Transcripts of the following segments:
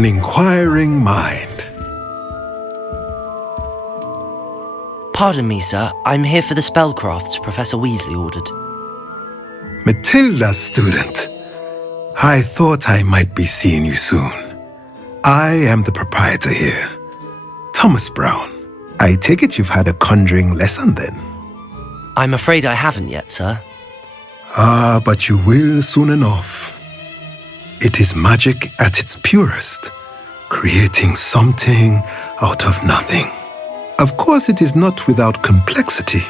an inquiring mind. Pardon me, sir. I'm here for the spellcrafts Professor Weasley ordered. Matilda's student. I thought I might be seeing you soon. I am the proprietor here, Thomas Brown. I take it you've had a conjuring lesson then? I'm afraid I haven't yet, sir. Ah, but you will soon enough. It is magic at its purest, creating something out of nothing. Of course, it is not without complexity,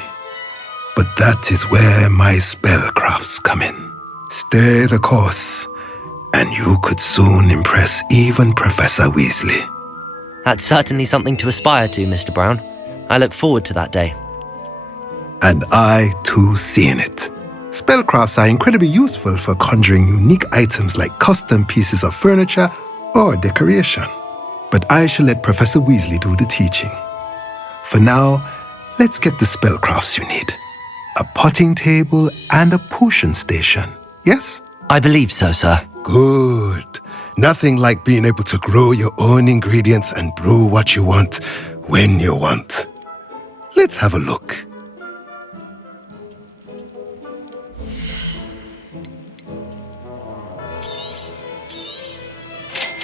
but that is where my spellcrafts come in. Stay the course, and you could soon impress even Professor Weasley. That's certainly something to aspire to, Mr. Brown. I look forward to that day. And I, too, seeing it. Spellcrafts are incredibly useful for conjuring unique items like custom pieces of furniture or decoration. But I shall let Professor Weasley do the teaching. For now, let's get the spellcrafts you need. A potting table and a potion station, yes? I believe so, sir. Good. Nothing like being able to grow your own ingredients and brew what you want when you want. Let's have a look.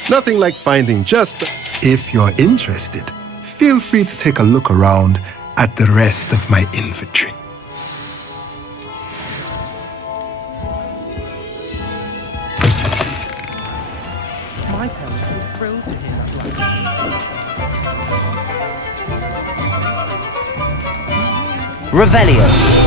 Nothing like finding just... If you're interested, feel free to take a look around at the rest of my inventory. My parents were thrilled to hear that. Revelio.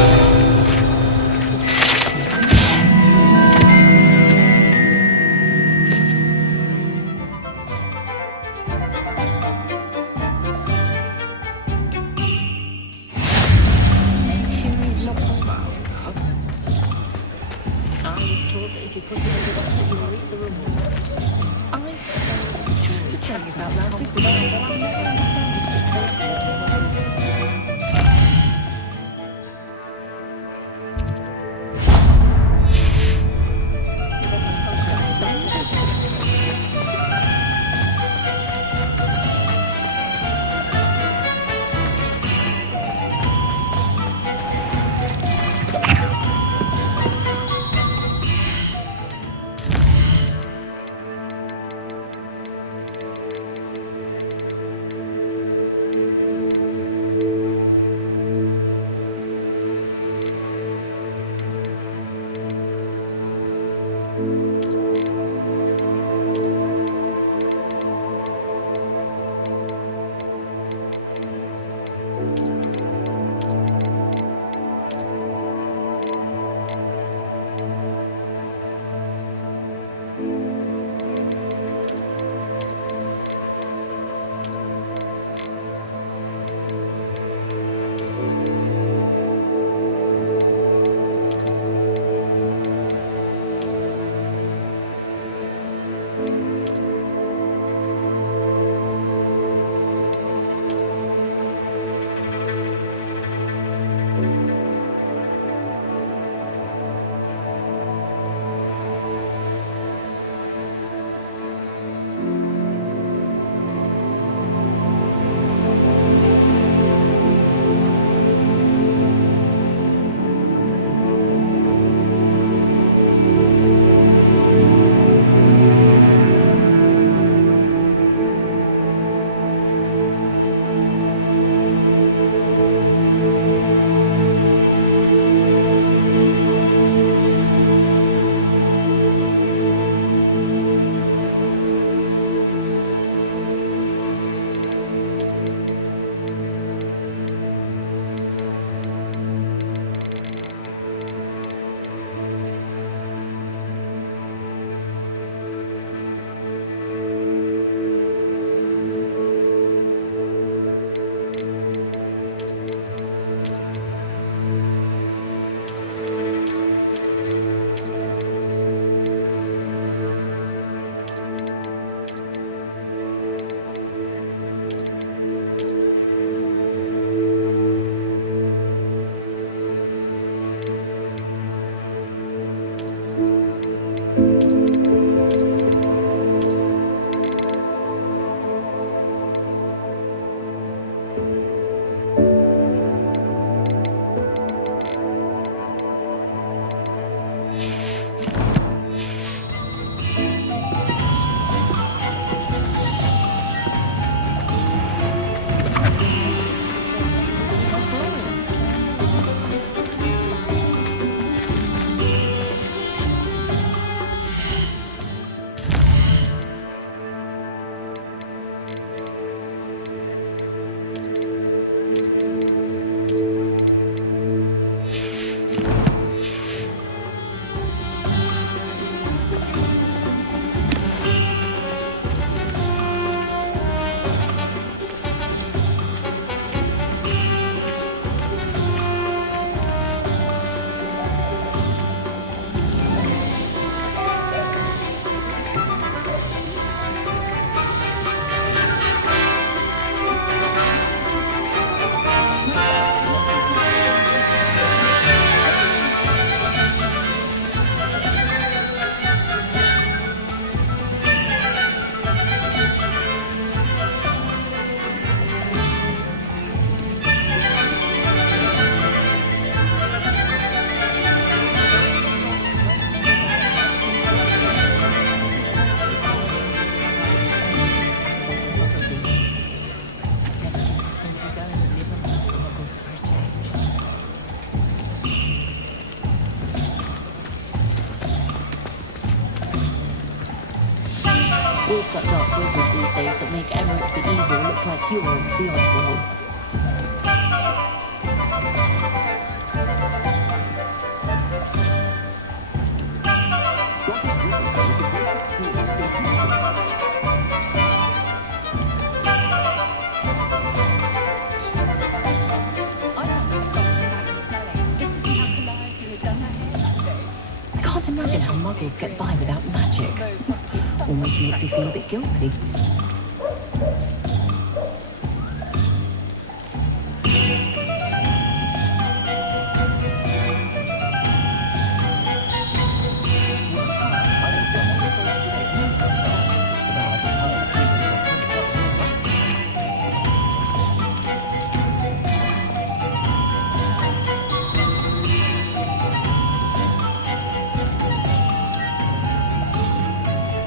We've got dark wizards these days that make Emmerich the Evil look like you're the oddball. Can't imagine how muggles get by without magic. Almost makes me feel a bit guilty.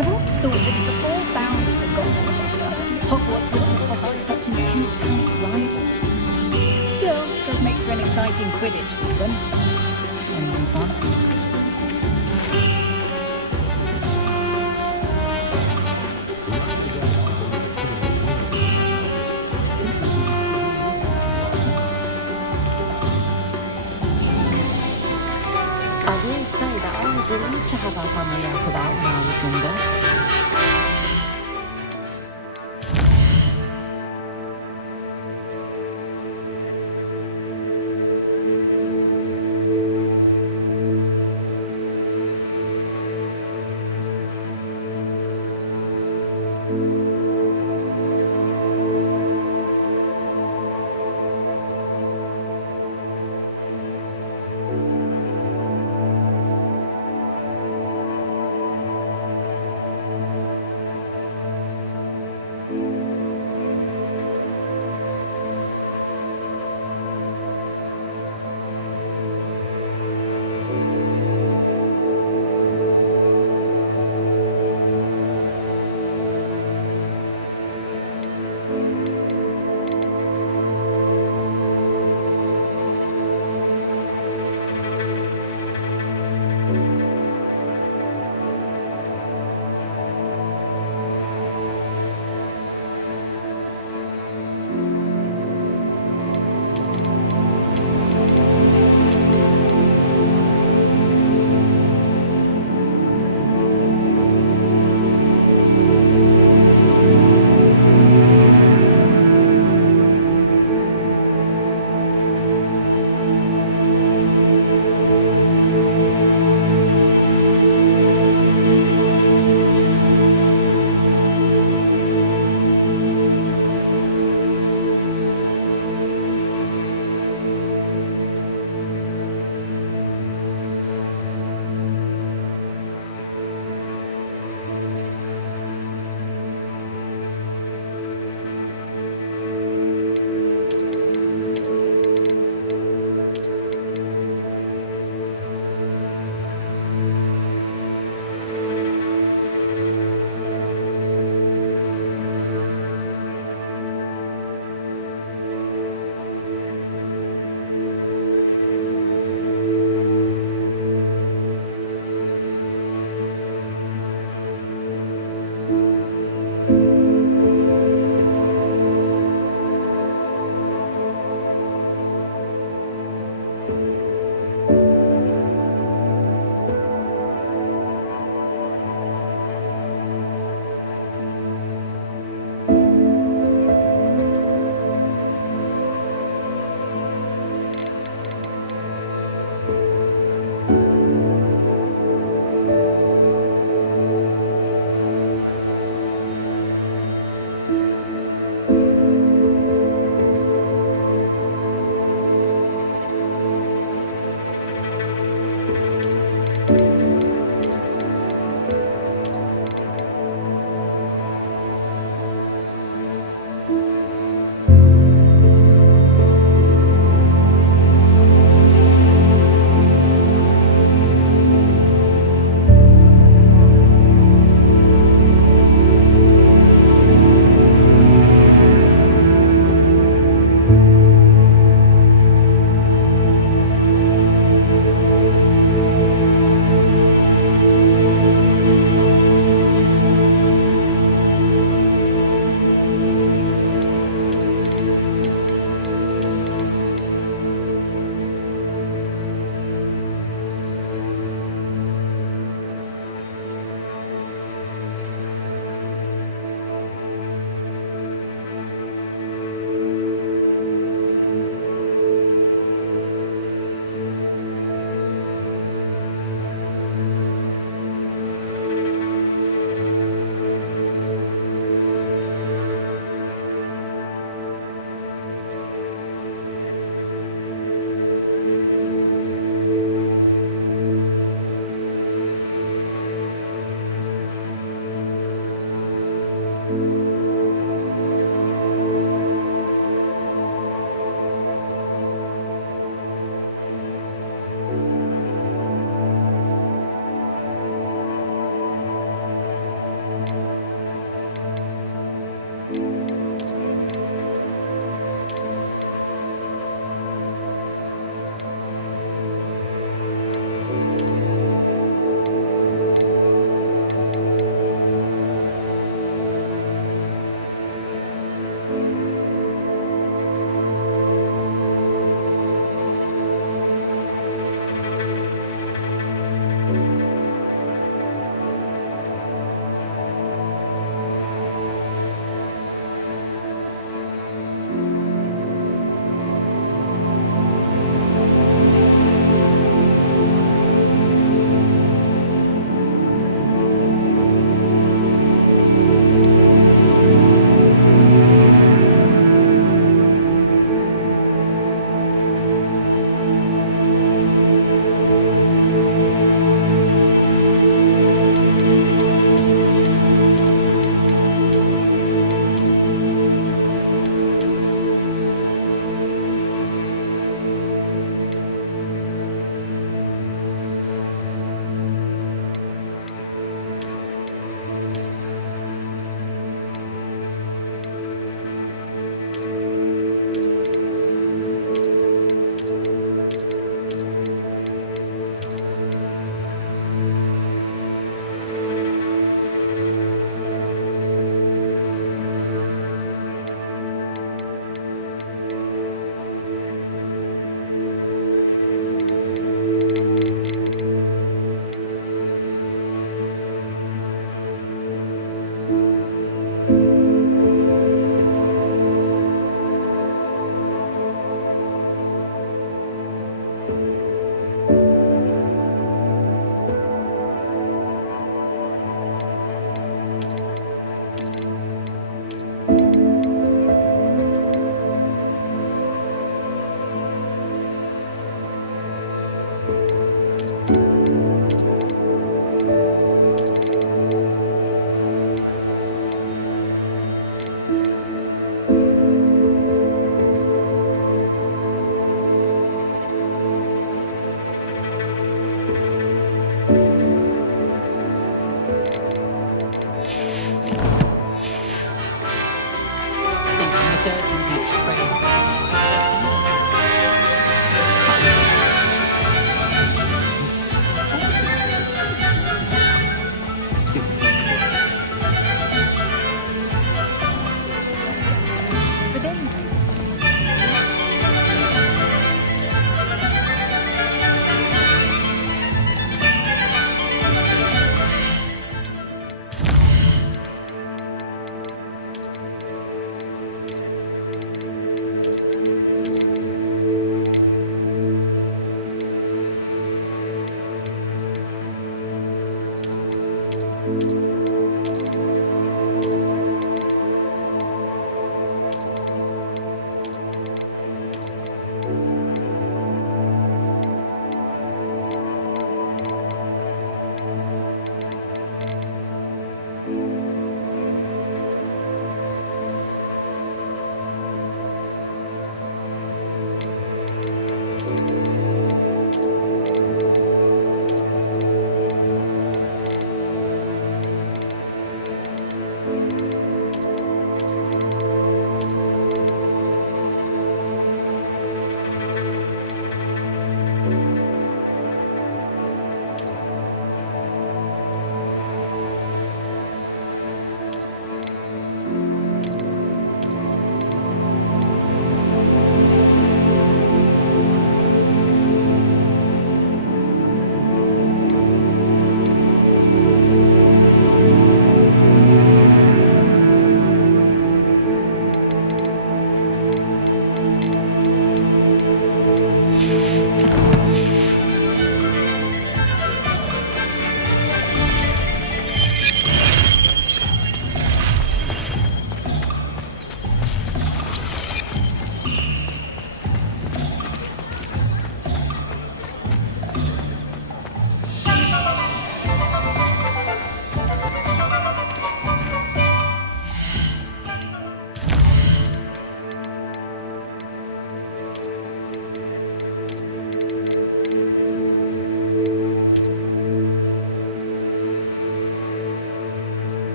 I've always thought that it's the four boundaries that got Hogwarts wouldn't have cost such intense heat, right? Still, does make for an exciting Quidditch season. Anyone fun? I will say that I was relieved to have our family out about when I was younger.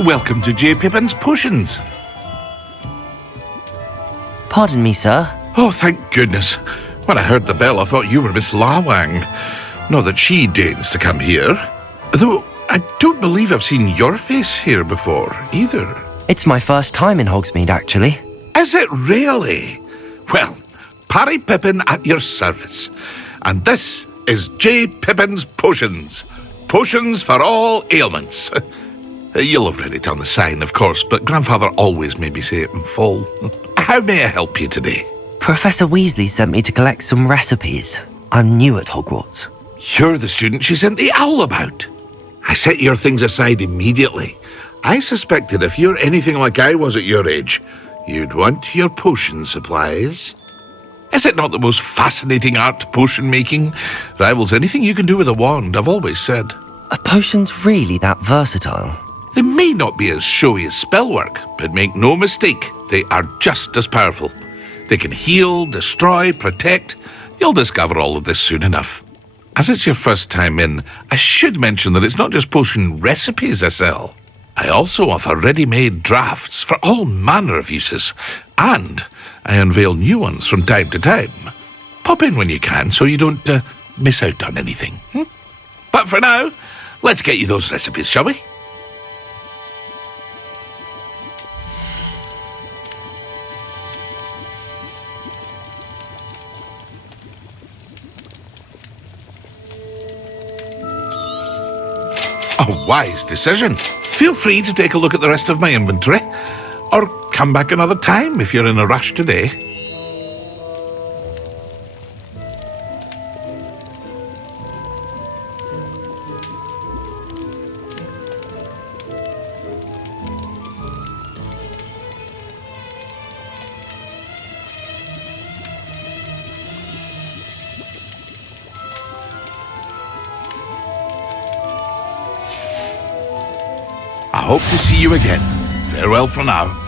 Welcome to J. Pippin's Potions. Pardon me, sir. Oh, thank goodness. When I heard the bell, I thought you were Miss Lawang. Not that she deigns to come here. Though, I don't believe I've seen your face here before, either. It's my first time in Hogsmeade, actually. Is it really? Well, Parry Pippin at your service. And this is J. Pippin's Potions. Potions for all ailments. You'll have read it on the sign, of course, but Grandfather always made me say it in full. How may I help you today? Professor Weasley sent me to collect some recipes. I'm new at Hogwarts. You're the student she sent the owl about. I set your things aside immediately. I suspected if you're anything like I was at your age, you'd want your potion supplies. Is it not the most fascinating art, potion making? Rivals anything you can do with a wand, I've always said. Are potions really that versatile? They may not be as showy as spellwork, but make no mistake, they are just as powerful. They can heal, destroy, protect. You'll discover all of this soon enough. As it's your first time in, I should mention that it's not just potion recipes I sell. I also offer ready-made drafts for all manner of uses, and I unveil new ones from time to time. Pop in when you can so you don't miss out on anything. But for now, let's get you those recipes, shall we? A wise decision. Feel free to take a look at the rest of my inventory, or come back another time if you're in a rush today. I hope to see you again. Farewell for now.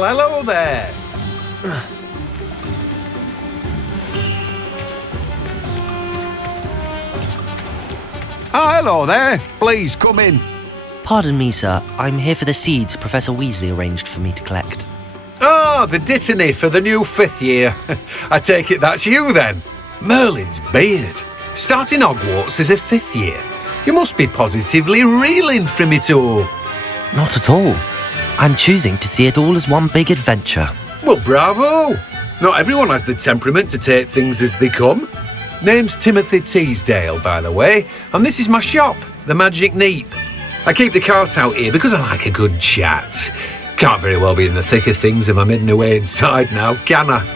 Well, hello there. Hello there. Please come in. Pardon me, sir. I'm here for the seeds Professor Weasley arranged for me to collect. Ah, the dittany for the new 5th year. I take it that's you then. Merlin's beard. Starting Hogwarts as a 5th year. You must be positively reeling from it all. Not at all. I'm choosing to see it all as one big adventure. Well, bravo. Not everyone has the temperament to take things as they come. Name's Timothy Teasdale, by the way, and this is my shop, the Magic Neep. I keep the cart out here because I like a good chat. Can't very well be in the thick of things if I'm hidden away inside now, can I?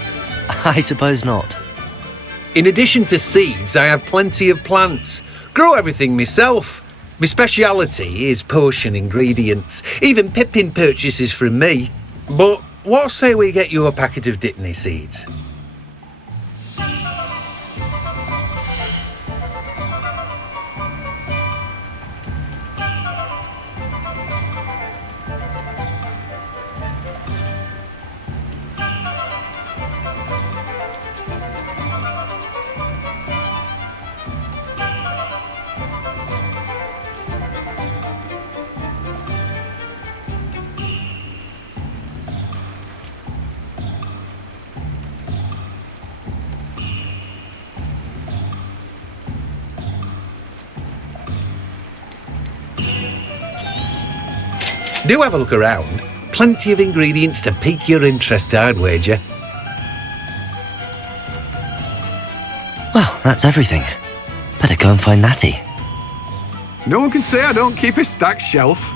I suppose not. In addition to seeds, I have plenty of plants. Grow everything myself. My speciality is potion ingredients. Even Pippin purchases from me. But what say we get you a packet of Dittany seeds? Do have a look around. Plenty of ingredients to pique your interest, I'd wager. Well, that's everything. Better go and find Natty. No one can say I don't keep a stacked shelf.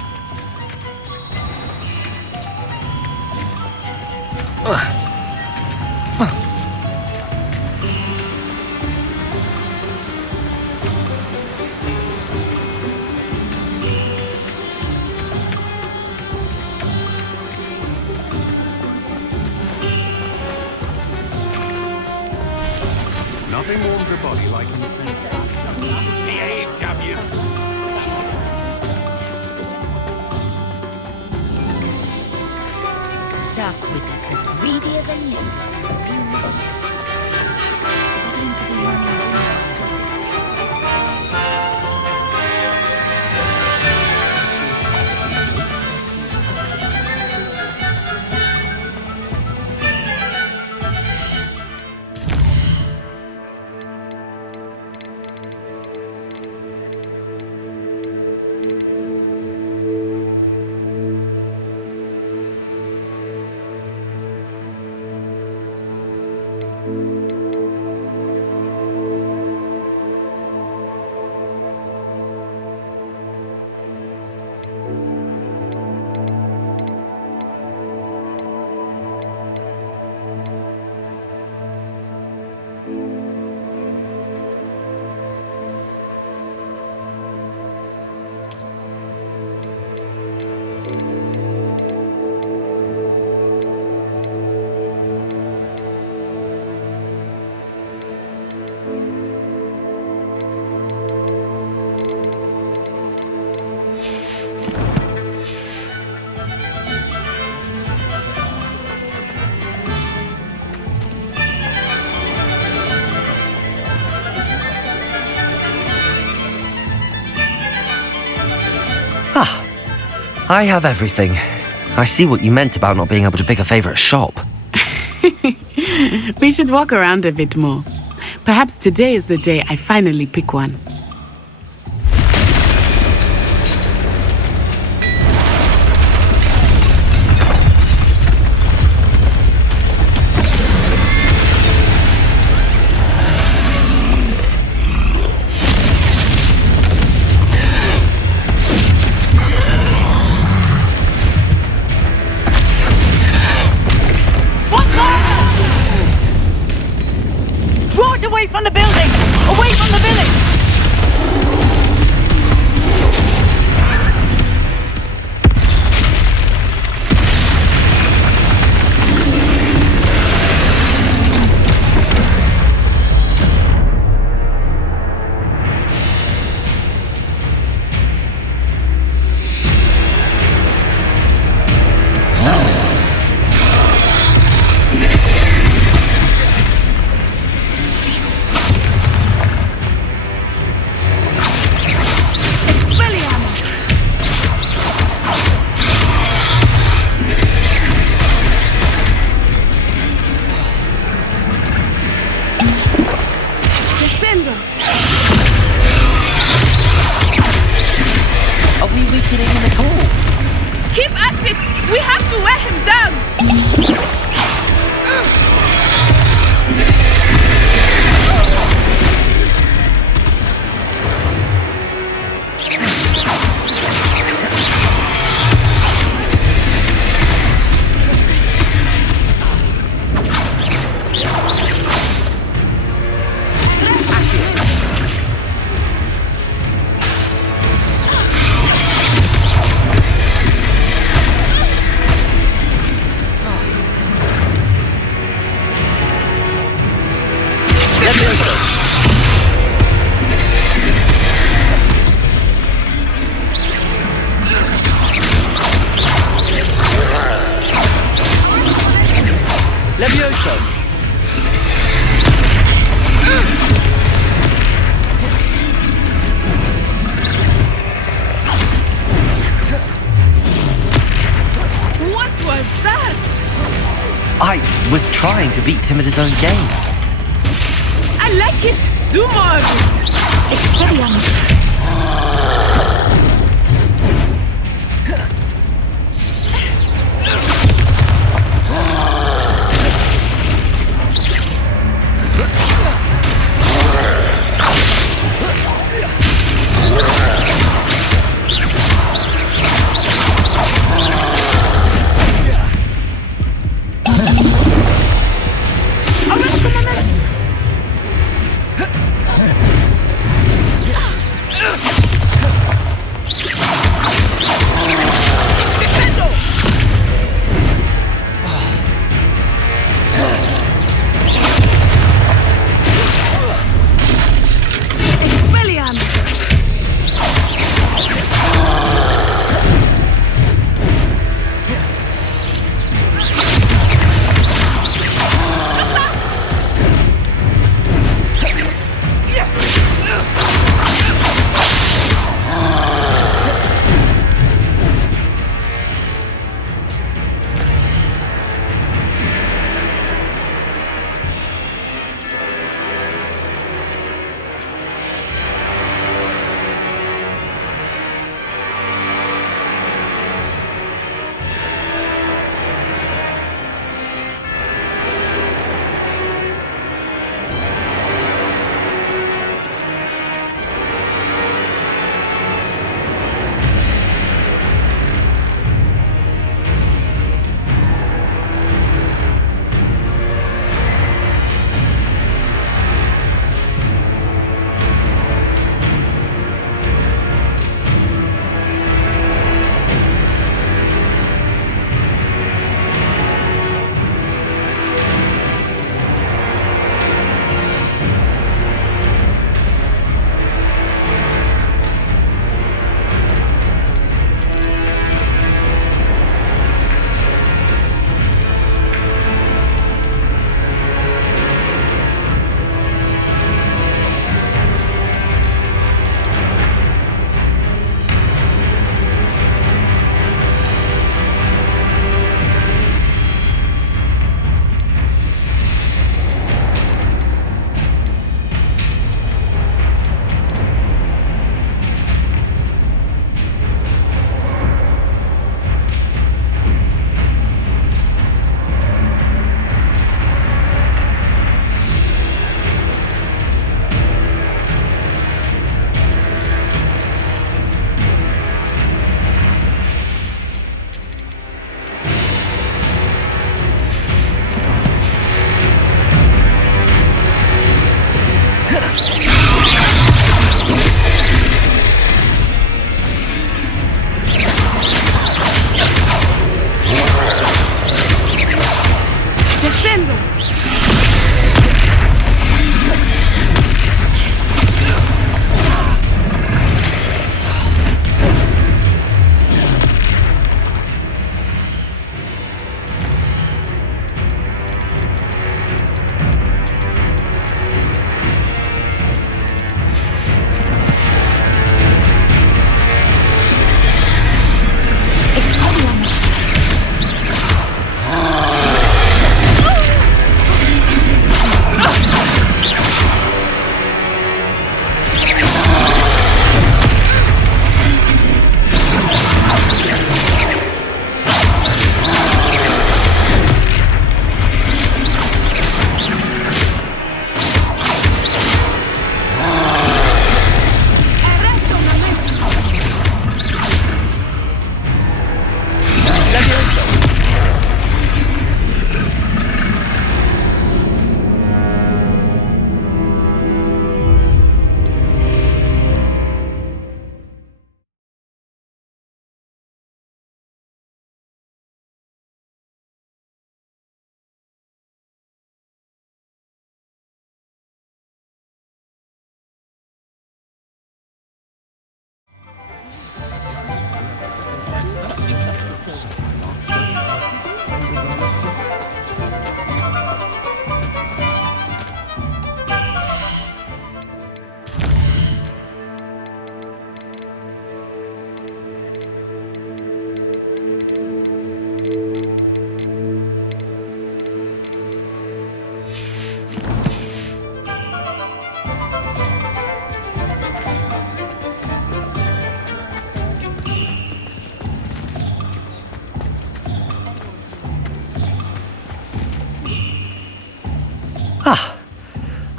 Nothing warms a body like Dark wizards are greedier than you. I have everything. I see what you meant about not being able to pick a favourite shop. We should walk around a bit more. Perhaps today is the day I finally pick one. Draw it away from the building! Away from the village! Wear him down! Levioso! What was that? I was trying to beat him at his own game. I like it! Do more of it! Expelliarmus.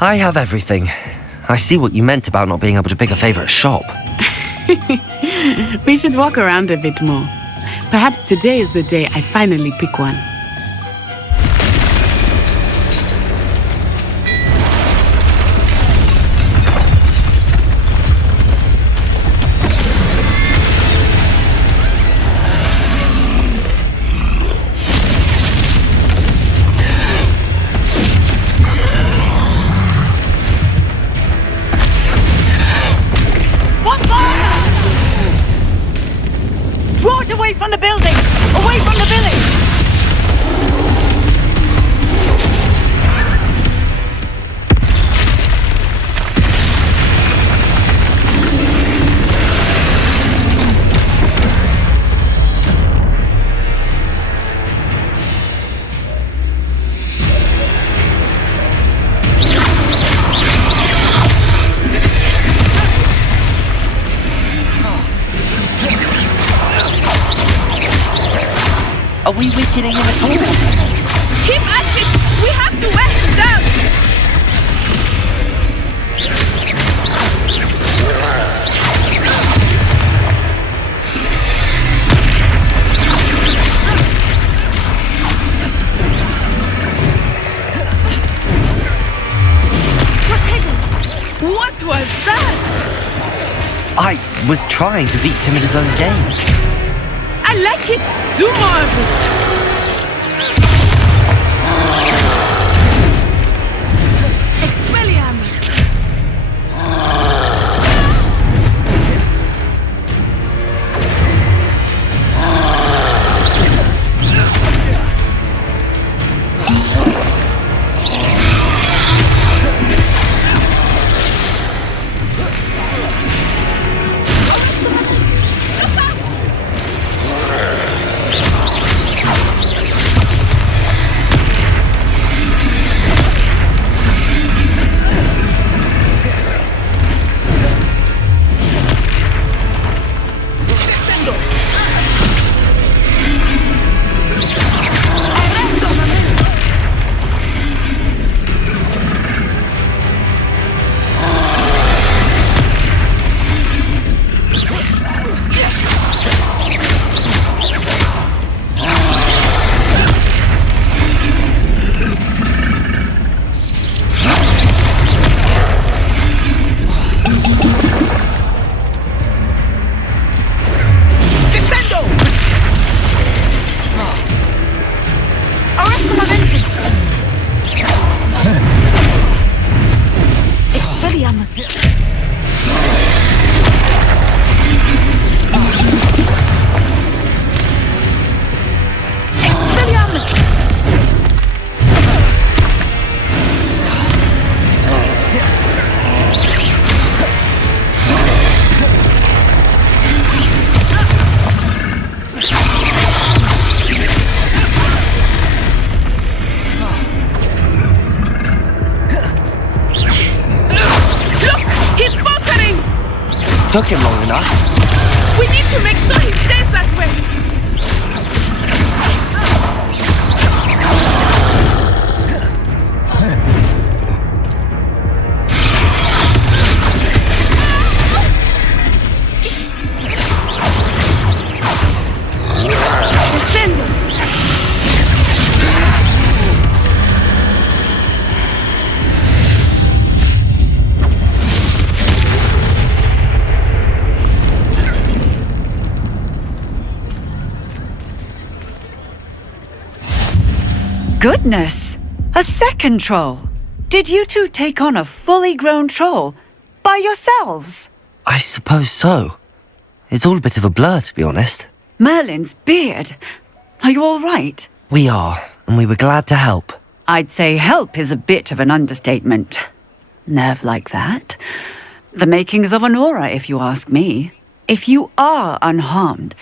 I have everything. I see what you meant about not being able to pick a favourite shop. We should walk around a bit more. Perhaps today is the day I finally pick one. Draw it away from the building! Away from the village! Are we weakening him at all? Keep at it! We have to wear him down! What was that? I was trying to beat him at his own game. I like it! Do more of it! Expelliarmus! Took him long enough. We need to make sure he stays that way. Goodness! A second troll! Did you two take on a fully grown troll? By yourselves? I suppose so. It's all a bit of a blur, to be honest. Merlin's beard! Are you all right? We are, and we were glad to help. I'd say help is a bit of an understatement. Nerve like that? The makings of an aura, if you ask me. If you are unharmed,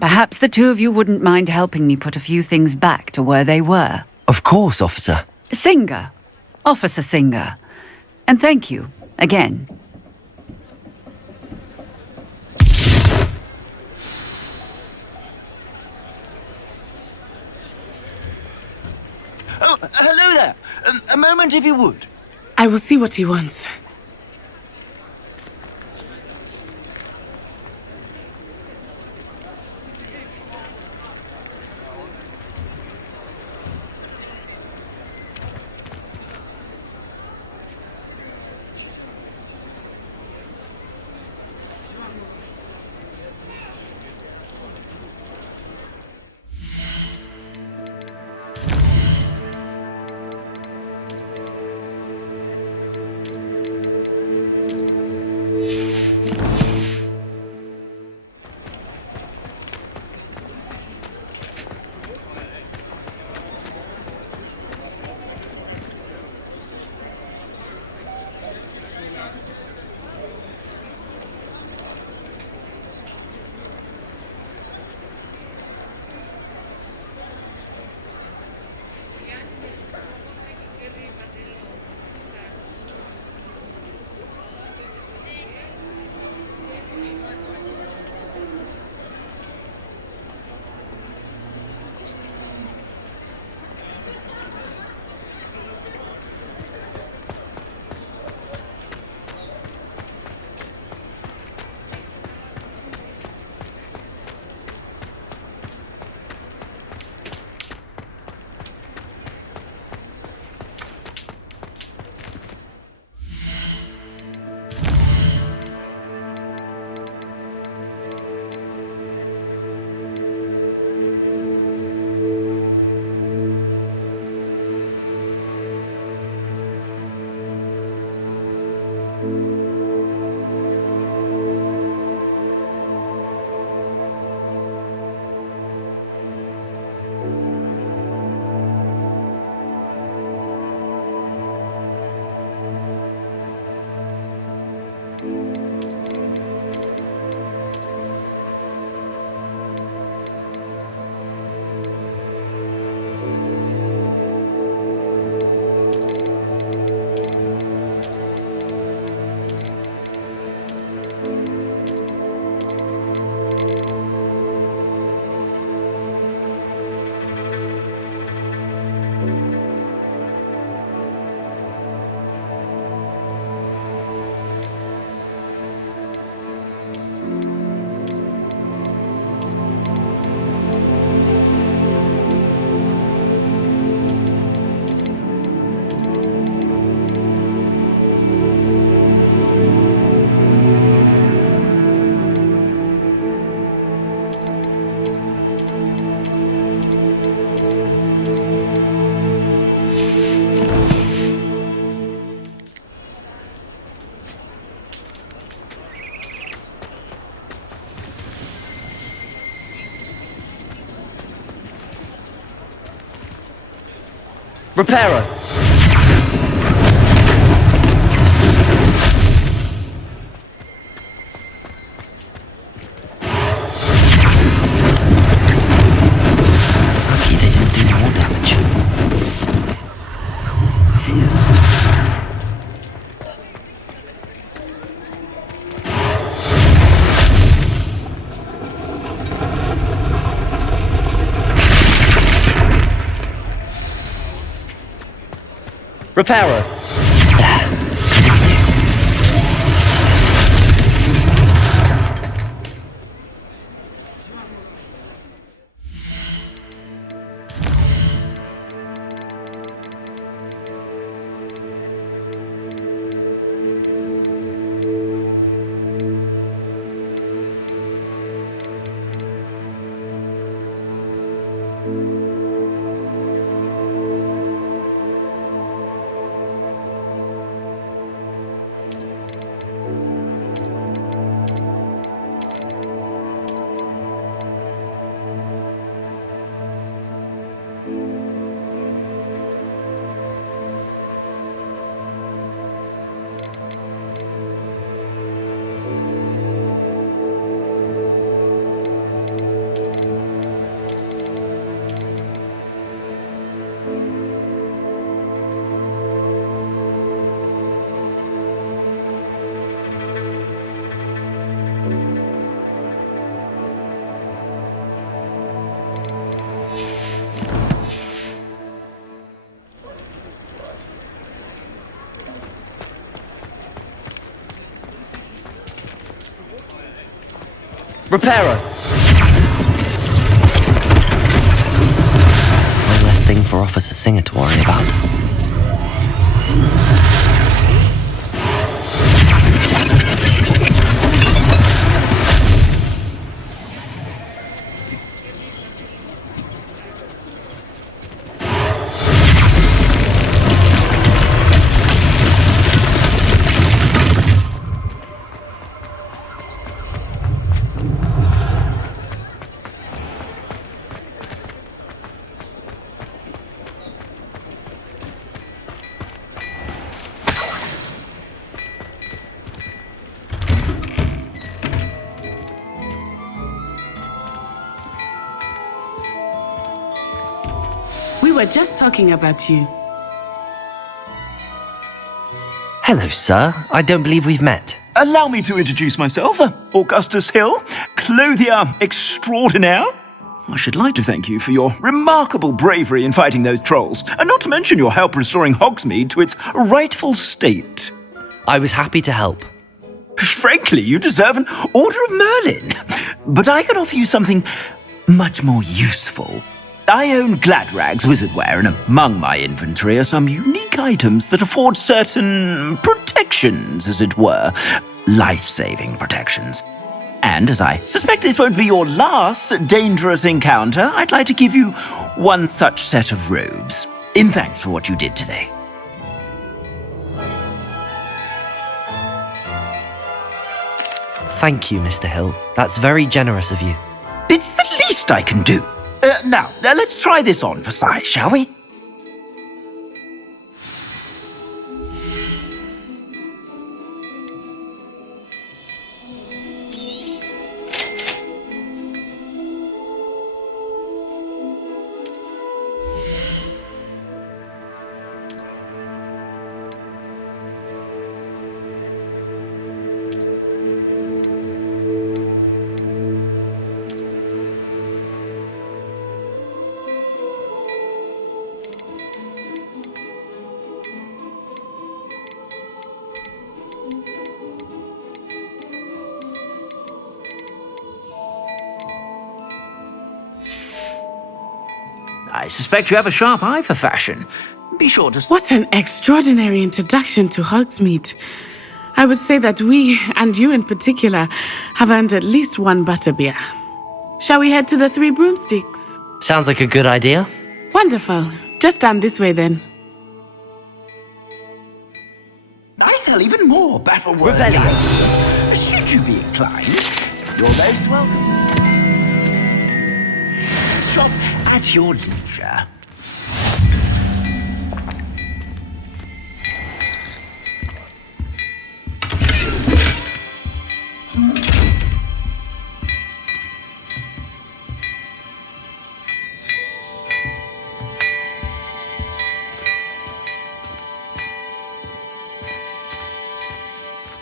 perhaps the two of you wouldn't mind helping me put a few things back to where they were. Of course, officer. Singer, Officer Singer. And thank you, again. Oh, hello there. A moment, if you would. I will see what he wants. Repairer. Lucky they didn't do more damage. Repairer. There. Good as new. Reparo! One less thing for Officer Singer to worry about. We were just talking about you. Hello, sir. I don't believe we've met. Allow me to introduce myself, Augustus Hill, clothier extraordinaire. I should like to thank you for your remarkable bravery in fighting those trolls, and not to mention your help restoring Hogsmeade to its rightful state. I was happy to help. Frankly, you deserve an Order of Merlin. But I can offer you something much more useful. I own Gladrag's wizardware, and among my inventory are some unique items that afford certain protections, as it were. Life-saving protections. And as I suspect this won't be your last dangerous encounter, I'd like to give you one such set of robes, in thanks for what you did today. Thank you, Mr. Hill. That's very generous of you. It's the least I can do. Now, let's try this on for size, shall we? I suspect you have a sharp eye for fashion. Be sure to... What an extraordinary introduction to Hogsmeade. I would say that we, and you in particular, have earned at least one butterbeer. Shall we head to the Three Broomsticks? Sounds like a good idea. Wonderful. Just down this way then. I sell even more battle-worthy items. Should you be inclined, you're most welcome. Shop at your leisure.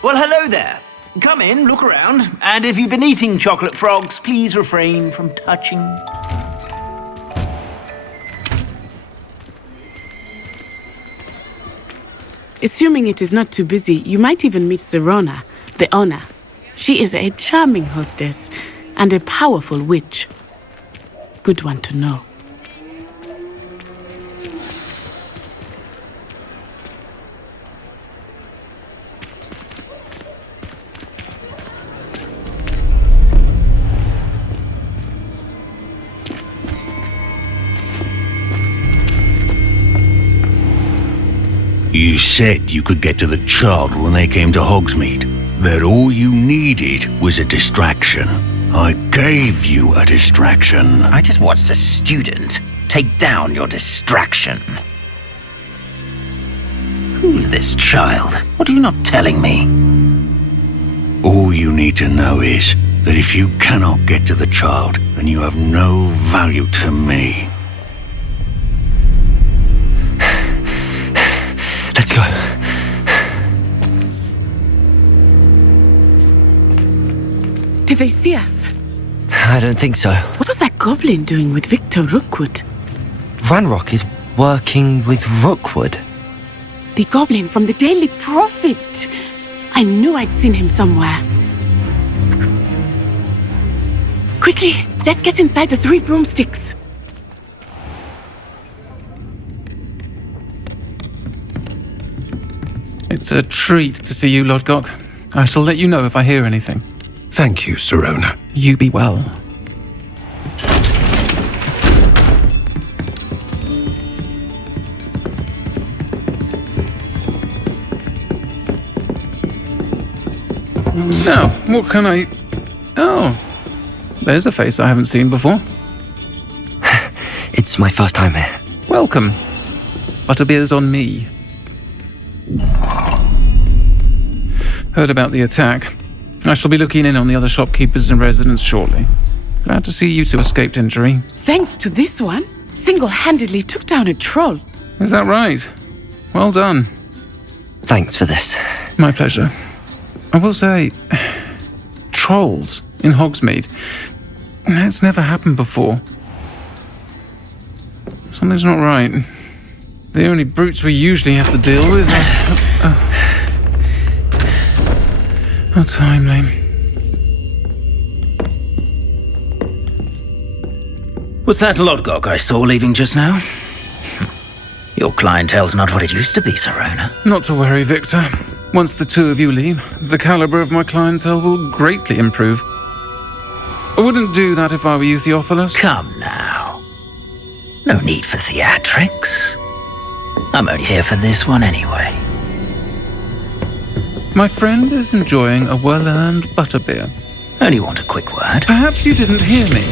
Well, hello there. Come in, look around, and if you've been eating chocolate frogs, please refrain from touching. Assuming it is not too busy, you might even meet Serona, the owner. She is a charming hostess and a powerful witch. Good one to know. You said you could get to the child when they came to Hogsmeade. That all you needed was a distraction. I gave you a distraction. I just watched a student take down your distraction. Who's this child? What are you not telling me? All you need to know is that if you cannot get to the child, then you have no value to me. Let's go. Did they see us? I don't think so. What was that goblin doing with Victor Rookwood? Ranrock is working with Rookwood. The goblin from the Daily Prophet. I knew I'd seen him somewhere. Quickly, let's get inside the 3 broomsticks. It's a treat to see you, Lodgok. I shall let you know if I hear anything. Thank you, Sirona. You be well. Now, what can I... Oh, there's a face I haven't seen before. It's my first time here. Welcome. Butterbeer's on me. Heard about the attack. I shall be looking in on the other shopkeepers and residents shortly. Glad to see you two escaped injury. Thanks to this one, single-handedly took down a troll. Is that right? Well done. Thanks for this. My pleasure. I will say, trolls in Hogsmeade. That's never happened before. Something's not right. The only brutes we usually have to deal with are... How timely. Was that Lodgok I saw leaving just now? Your clientele's not what it used to be, Sirona. Not to worry, Victor. Once the 2 of you leave, the caliber of my clientele will greatly improve. I wouldn't do that if I were you, Theophilus. Come now. No need for theatrics. I'm only here for this one anyway. My friend is enjoying a well-earned butterbeer. Only want a quick word. Perhaps you didn't hear me.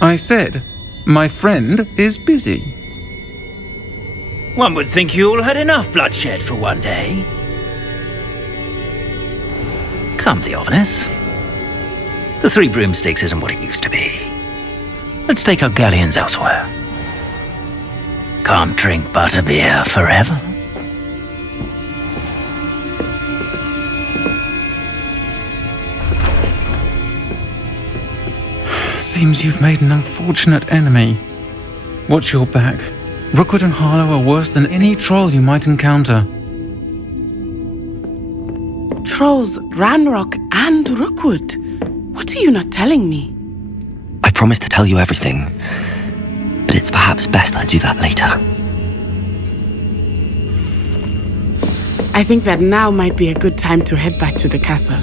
I said, my friend is busy. One would think you all had enough bloodshed for one day. Come, Theophilus. The 3 broomsticks isn't what it used to be. Let's take our galleons elsewhere. Can't drink butterbeer forever. Seems you've made an unfortunate enemy. Watch your back. Rookwood and Harlow are worse than any troll you might encounter. Trolls, Ranrock, and Rookwood. What are you not telling me? I promise to tell you everything, but it's perhaps best I do that later. I think that now might be a good time to head back to the castle.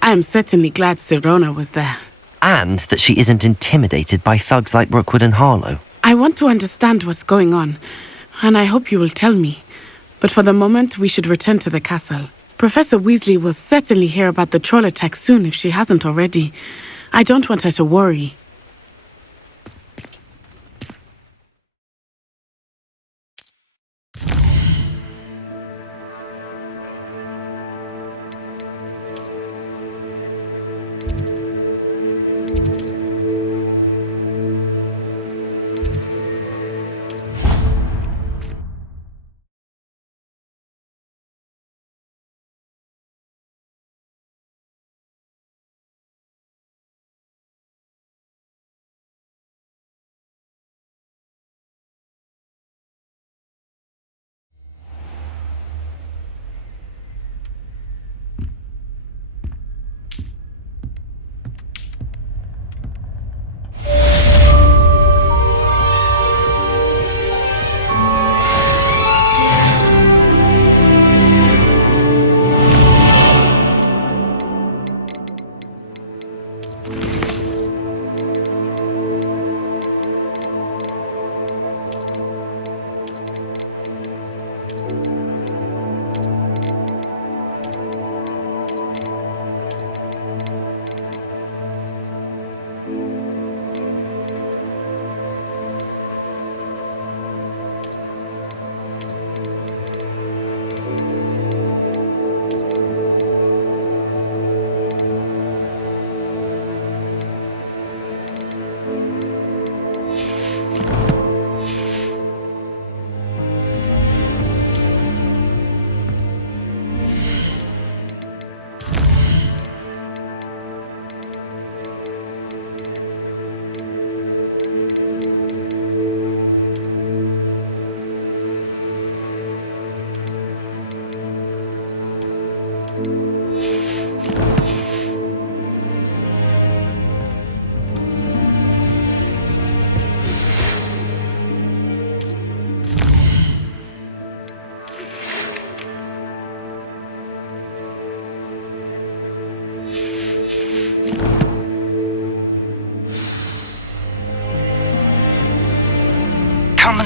I am certainly glad Sirona was there. And that she isn't intimidated by thugs like Rookwood and Harlow. I want to understand what's going on, and I hope you will tell me. But for the moment, we should return to the castle. Professor Weasley will certainly hear about the troll attack soon if she hasn't already. I don't want her to worry.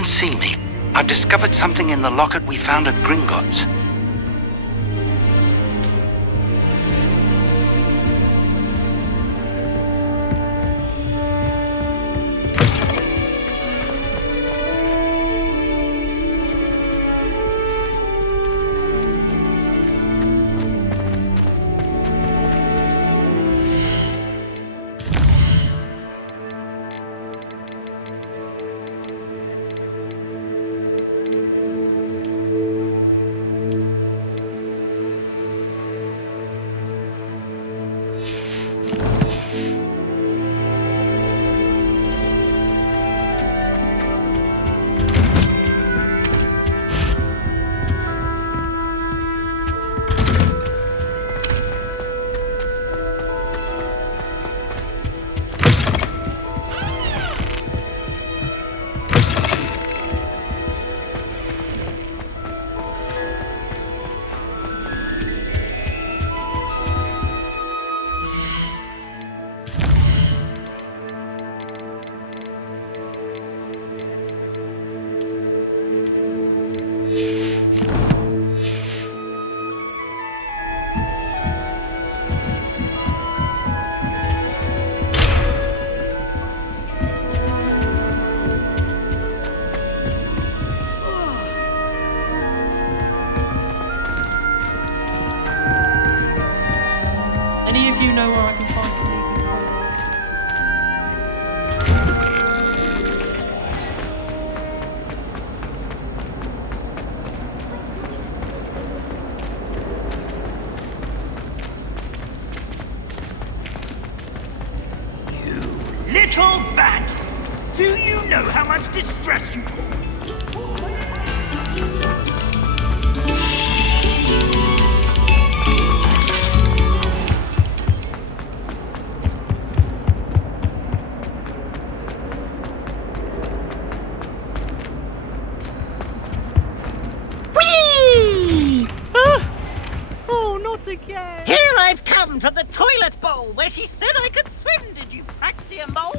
and see me. I've discovered something in the locket we found at Gringotts. Any of you know where I can find the leaving Little vandal! Do you know how much distress you caused? Whee! Oh, not again! Here I've come from the toilet bowl where she said I could swim, did you praxia mole?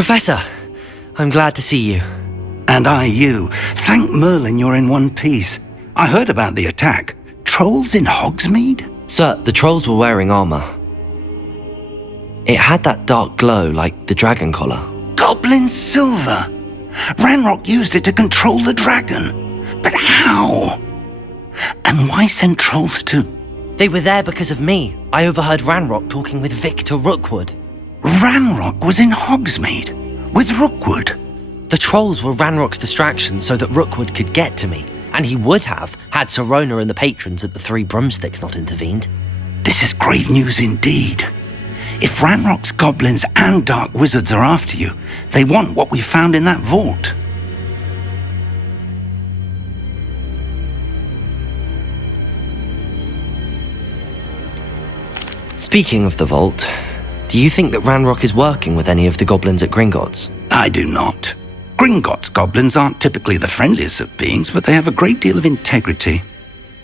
Professor, I'm glad to see you. And I you. Thank Merlin you're in one piece. I heard about the attack. Trolls in Hogsmeade? Sir, the trolls were wearing armor. It had that dark glow like the dragon collar. Goblin silver! Ranrock used it to control the dragon. But how? And why send trolls too? They were there because of me. I overheard Ranrock talking with Victor Rookwood. Ranrock was in Hogsmeade? With Rookwood? The trolls were Ranrock's distraction so that Rookwood could get to me. And he would have, had Sirona and the patrons at the Three Broomsticks not intervened. This is grave news indeed. If Ranrock's goblins and dark wizards are after you, they want what we found in that vault. Speaking of the vault, do you think that Ranrock is working with any of the goblins at Gringotts? I do not. Gringotts goblins aren't typically the friendliest of beings, but they have a great deal of integrity.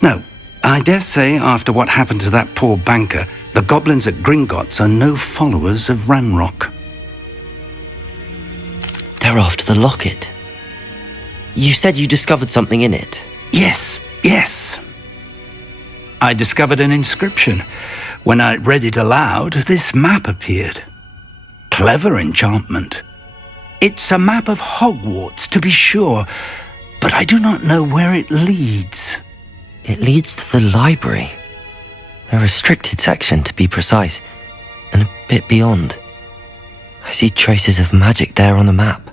No, I dare say after what happened to that poor banker, the goblins at Gringotts are no followers of Ranrock. They're after the locket. You said you discovered something in it. Yes. I discovered an inscription. When I read it aloud, this map appeared. Clever enchantment. It's a map of Hogwarts, to be sure, but I do not know where it leads. It leads to the library. A restricted section, to be precise, and a bit beyond. I see traces of magic there on the map.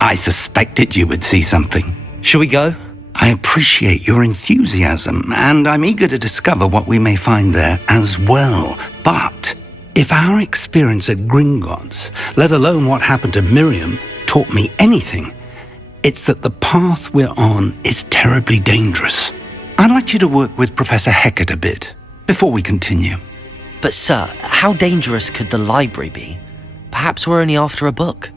I suspected you would see something. Shall we go? I appreciate your enthusiasm, and I'm eager to discover what we may find there as well. But if our experience at Gringotts, let alone what happened to Miriam, taught me anything, it's that the path we're on is terribly dangerous. I'd like you to work with Professor Hecat a bit before we continue. But sir, how dangerous could the library be? Perhaps we're only after a book.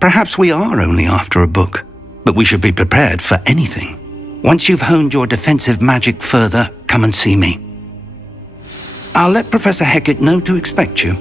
Perhaps we are only after a book, but we should be prepared for anything. Once you've honed your defensive magic further, come and see me. I'll let Professor Hecat know to expect you.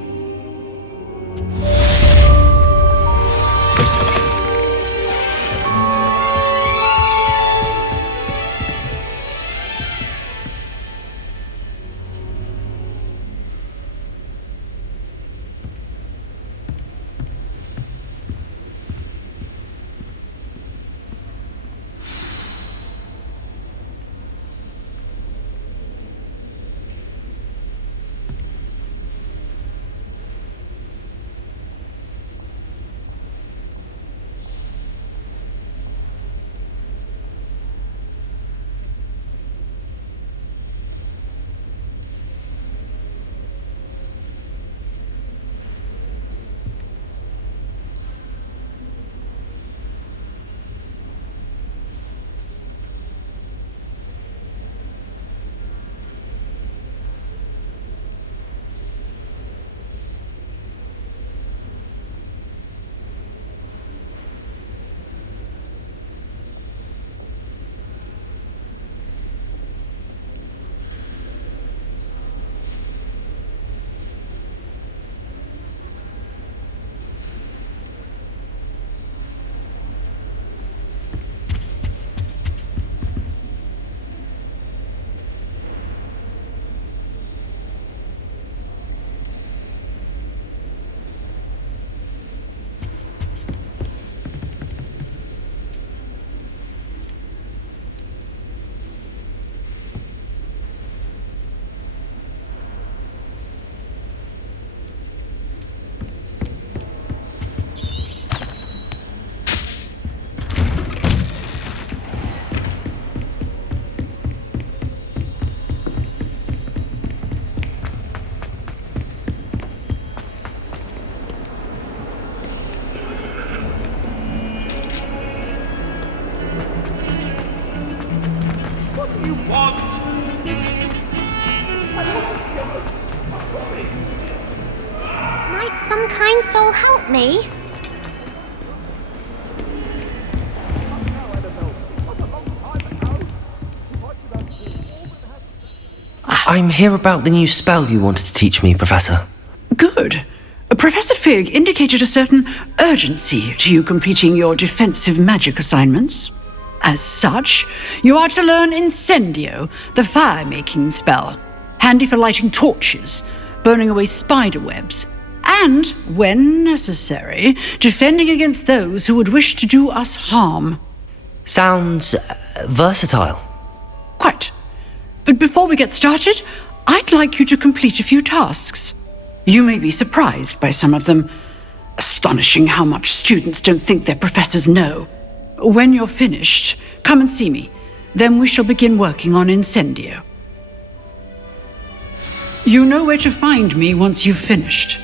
Might some kind soul help me? I'm here about the new spell you wanted to teach me, Professor. Good. Professor Fig indicated a certain urgency to you completing your defensive magic assignments. As such, you are to learn Incendio, the fire-making spell, handy for lighting torches, burning away spider webs, and, when necessary, defending against those who would wish to do us harm. Sounds versatile. Quite. But before we get started, I'd like you to complete a few tasks. You may be surprised by some of them. Astonishing how much students don't think their professors know. When you're finished, come and see me. Then we shall begin working on Incendio. You know where to find me once you've finished.